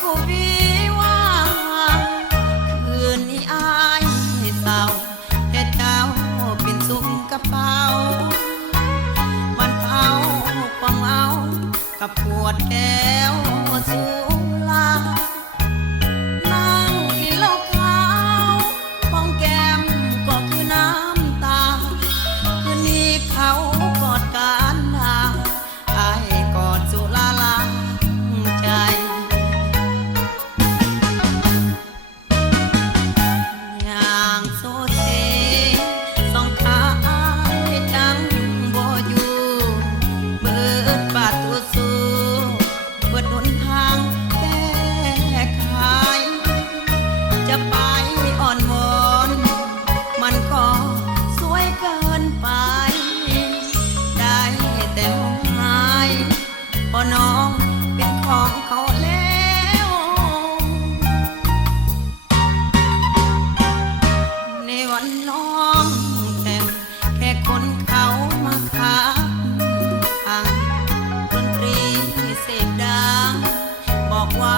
คู่วิวาคืนนี้อายเศร้าแต่เจ้าเป็นสุขกระเป๋ามันเผาความเอากับปวดแก้วสุรานั่งกินเหล้าขาวของแก้มก็คือน้ำตาคืนนี้เขากอดกันลาอายกอดสุราลาใจอย่างโซเซสองขาจังบ่อยู่เบิดบาดตัวสู้เปิดหนทางแก้ไขจะไปอ่อนวอนมันก็สวยเกินไปได้แต่ร้องไห้เพราะน้องเป็นของเขาแล้วในวันน้องแต่งแค่คนเขามาคับทางดนตรีเสพดังบอกว่า